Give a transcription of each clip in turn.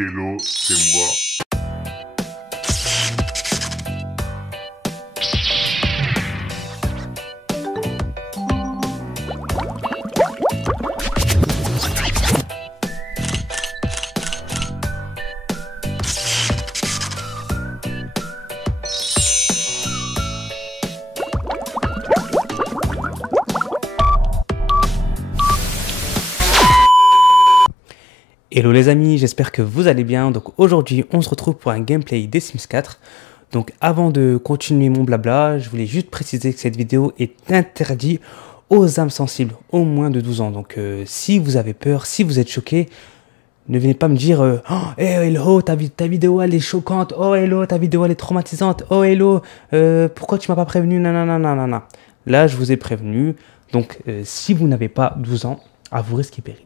Hello, c'est moi. Hello les amis, j'espère que vous allez bien. Donc aujourd'hui on se retrouve pour un gameplay des Sims 4. Donc avant de continuer mon blabla, je voulais juste préciser que cette vidéo est interdite aux âmes sensibles, au moins de 12 ans. Donc si vous avez peur, si vous êtes choqué, ne venez pas me dire oh hello, ta vidéo elle est choquante, oh hello, ta vidéo elle est traumatisante, oh hello, pourquoi tu m'as pas prévenu, nanana. Là je vous ai prévenu, donc si vous n'avez pas 12 ans, à vous risquer péril.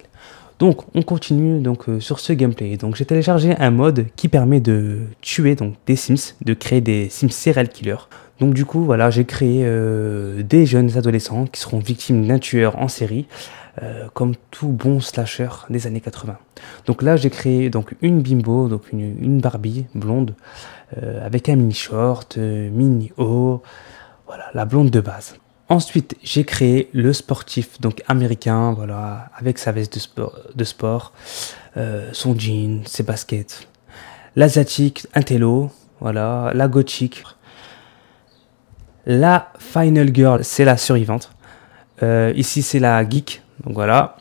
Donc on continue sur ce gameplay. Donc j'ai téléchargé un mode qui permet de tuer donc des Sims, de créer des Sims serial killers. Donc du coup voilà, j'ai créé des jeunes adolescents qui seront victimes d'un tueur en série, comme tout bon slasher des années 80. Donc là j'ai créé donc une bimbo, donc une Barbie blonde avec un mini short, mini haut, voilà la blonde de base. Ensuite, j'ai créé le sportif donc américain, voilà, avec sa veste de sport, son jean, ses baskets. L'asiatique, un télo, voilà, la gothique. La final girl, c'est la survivante. Ici, c'est la geek, donc voilà.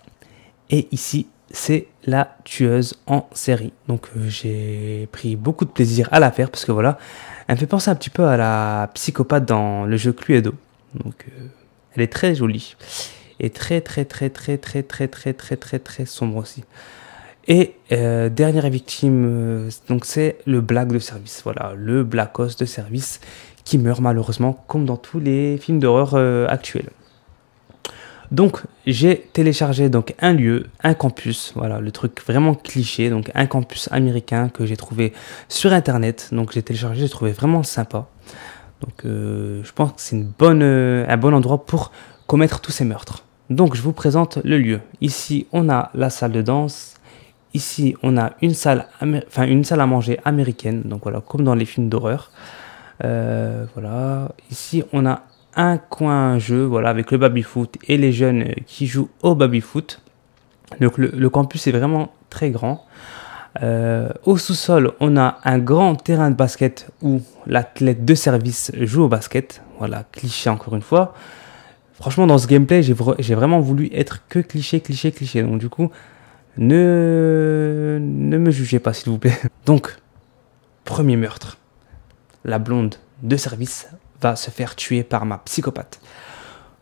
Et ici, c'est la tueuse en série. Donc j'ai pris beaucoup de plaisir à la faire parce que voilà, elle me fait penser un petit peu à la psychopathe dans le jeu Cluedo. Donc elle est très jolie et très sombre aussi. Et dernière victime, donc c'est le black de service. Voilà, le blackos de service qui meurt malheureusement comme dans tous les films d'horreur actuels. Donc j'ai téléchargé donc un lieu, un campus, voilà le truc vraiment cliché, donc un campus américain que j'ai trouvé sur internet. Donc j'ai téléchargé, j'ai trouvé vraiment sympa. Donc je pense que c'est un bon endroit pour commettre tous ces meurtres. Donc je vous présente le lieu. Ici on a la salle de danse. Ici on a une salle à manger américaine. Donc voilà, comme dans les films d'horreur. Voilà. Ici on a un coin jeu, voilà, avec le baby-foot et les jeunes qui jouent au baby-foot. Donc le campus est vraiment très grand. Au sous-sol, on a un grand terrain de basket où l'athlète de service joue au basket. Voilà, cliché encore une fois. Franchement, dans ce gameplay, j'ai vraiment voulu être que cliché. Donc du coup, ne me jugez pas, s'il vous plaît. Donc, premier meurtre. La blonde de service va se faire tuer par ma psychopathe.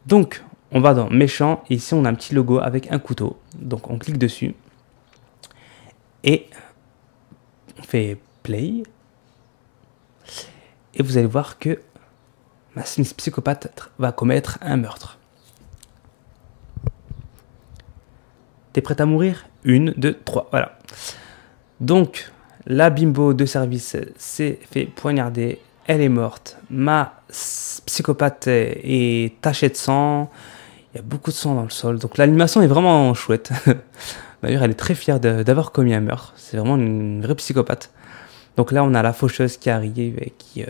Donc, on va dans méchant. Et ici, on a un petit logo avec un couteau. Donc, on clique dessus. Et on fait play. Et vous allez voir que ma Sims psychopathe va commettre un meurtre. T'es prête à mourir? 1, 2, 3, voilà. Donc, la bimbo de service s'est fait poignarder. Elle est morte. Ma psychopathe est tachée de sang. Il y a beaucoup de sang dans le sol. Donc, l'animation est vraiment chouette. D'ailleurs, elle est très fière d'avoir commis un meurtre. C'est vraiment une vraie psychopathe. Donc là, on a la faucheuse qui arrive et qui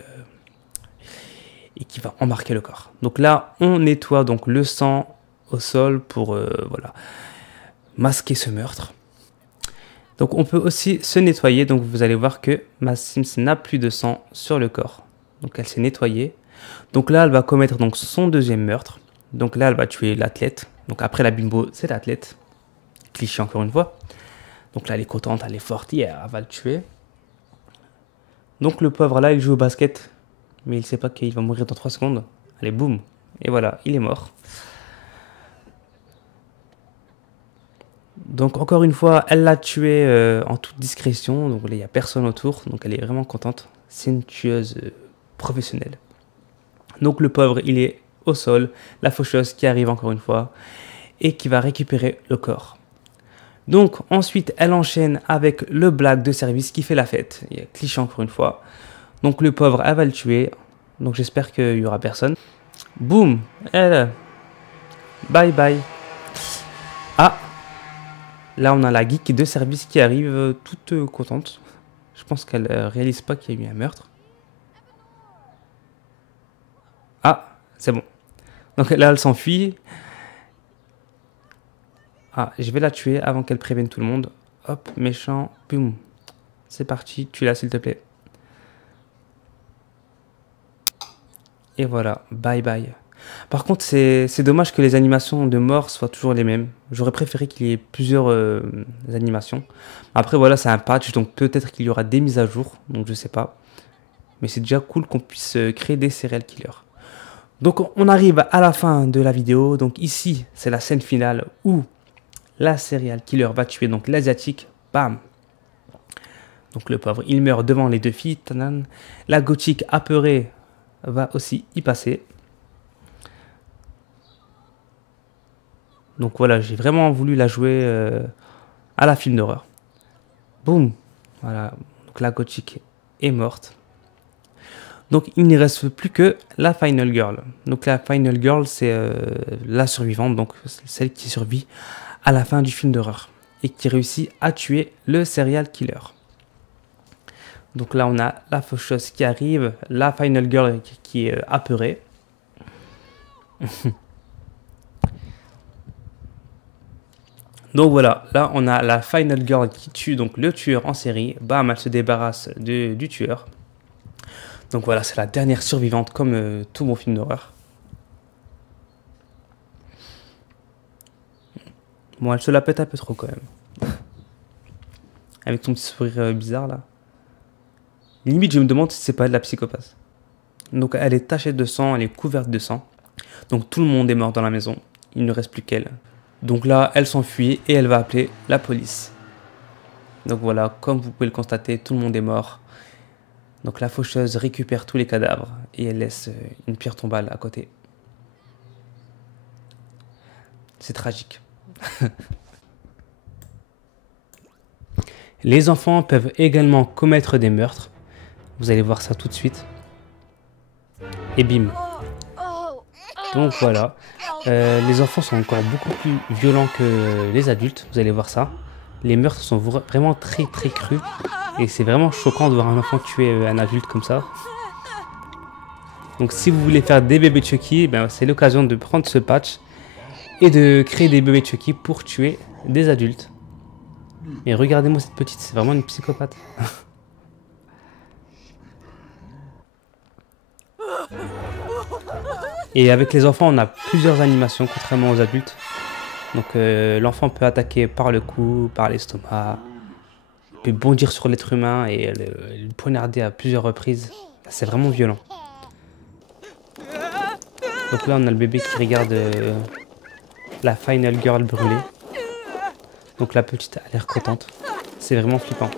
va embarquer le corps. Donc là, on nettoie donc le sang au sol pour voilà, masquer ce meurtre. Donc on peut aussi se nettoyer. Donc vous allez voir que ma Sims n'a plus de sang sur le corps. Donc elle s'est nettoyée. Donc là, elle va commettre donc son deuxième meurtre. Donc là, elle va tuer l'athlète. Donc après la bimbo, c'est l'athlète. Cliché encore une fois. Donc là, elle est contente, elle est forte, elle va le tuer. Donc le pauvre là, il joue au basket, mais il ne sait pas qu'il va mourir dans 3 secondes. Allez, boum. Et voilà, il est mort. Donc encore une fois, elle l'a tué en toute discrétion. Donc là, il n'y a personne autour. Donc elle est vraiment contente. C'est une tueuse professionnelle. Donc le pauvre, il est au sol. La faucheuse qui arrive encore une fois et qui va récupérer le corps. Donc ensuite, elle enchaîne avec le black de service qui fait la fête. Il y a cliché encore une fois. Donc le pauvre, elle va le tuer. Donc j'espère qu'il n'y aura personne. Boum. Elle. Bye bye. Ah. Là, on a la geek de service qui arrive toute contente. Je pense qu'elle réalise pas qu'il y a eu un meurtre. Ah, c'est bon. Donc là, elle s'enfuit. Ah, je vais la tuer avant qu'elle prévienne tout le monde. Hop, méchant, boum. C'est parti, tue-la s'il te plaît. Et voilà, bye bye. Par contre, c'est dommage que les animations de mort soient toujours les mêmes. J'aurais préféré qu'il y ait plusieurs animations. Après, voilà, c'est un patch, donc peut-être qu'il y aura des mises à jour, donc je sais pas. Mais c'est déjà cool qu'on puisse créer des serial killers. Donc on arrive à la fin de la vidéo. Donc ici, c'est la scène finale où la serial killer va tuer donc l'asiatique. Bam. Donc le pauvre, il meurt devant les deux filles. Tanan. La gothique apeurée va aussi y passer. Donc voilà, j'ai vraiment voulu la jouer à la film d'horreur. Boum. Voilà, donc la gothique est morte. Donc il n'y reste plus que la Final Girl. Donc la Final Girl, c'est la survivante, donc celle qui survit à la fin du film d'horreur et qui réussit à tuer le serial killer. Donc là, on a la faucheuse qui arrive, la Final Girl qui est apeurée. Donc voilà, là on a la Final Girl qui tue donc le tueur en série. Bam, elle se débarrasse du tueur. Donc voilà, c'est la dernière survivante comme tout bon film d'horreur. Bon, elle se la pète un peu trop quand même. Avec son petit sourire bizarre là. Limite, je me demande si c'est pas de la psychopathe. Donc elle est tachée de sang, elle est couverte de sang. Donc tout le monde est mort dans la maison. Il ne reste plus qu'elle. Donc là, elle s'enfuit et elle va appeler la police. Donc voilà, comme vous pouvez le constater, tout le monde est mort. Donc la faucheuse récupère tous les cadavres et elle laisse une pierre tombale à côté. C'est tragique. Les enfants peuvent également commettre des meurtres. Vous allez voir ça tout de suite. Et bim. Donc voilà. Les enfants sont encore beaucoup plus violents que les adultes. Vous allez voir ça. Les meurtres sont vraiment très très crus. Et c'est vraiment choquant de voir un enfant tuer un adulte comme ça. Donc si vous voulez faire des bébés Chucky, ben, c'est l'occasion de prendre ce patch et de créer des bébés Chucky pour tuer des adultes. Et regardez-moi cette petite, c'est vraiment une psychopathe. Et avec les enfants, on a plusieurs animations, contrairement aux adultes. Donc l'enfant peut attaquer par le cou, par l'estomac. Il peut bondir sur l'être humain et le poignarder à plusieurs reprises. C'est vraiment violent. Donc là, on a le bébé qui regarde la Final Girl brûlée. Donc la petite a l'air contente. C'est vraiment flippant.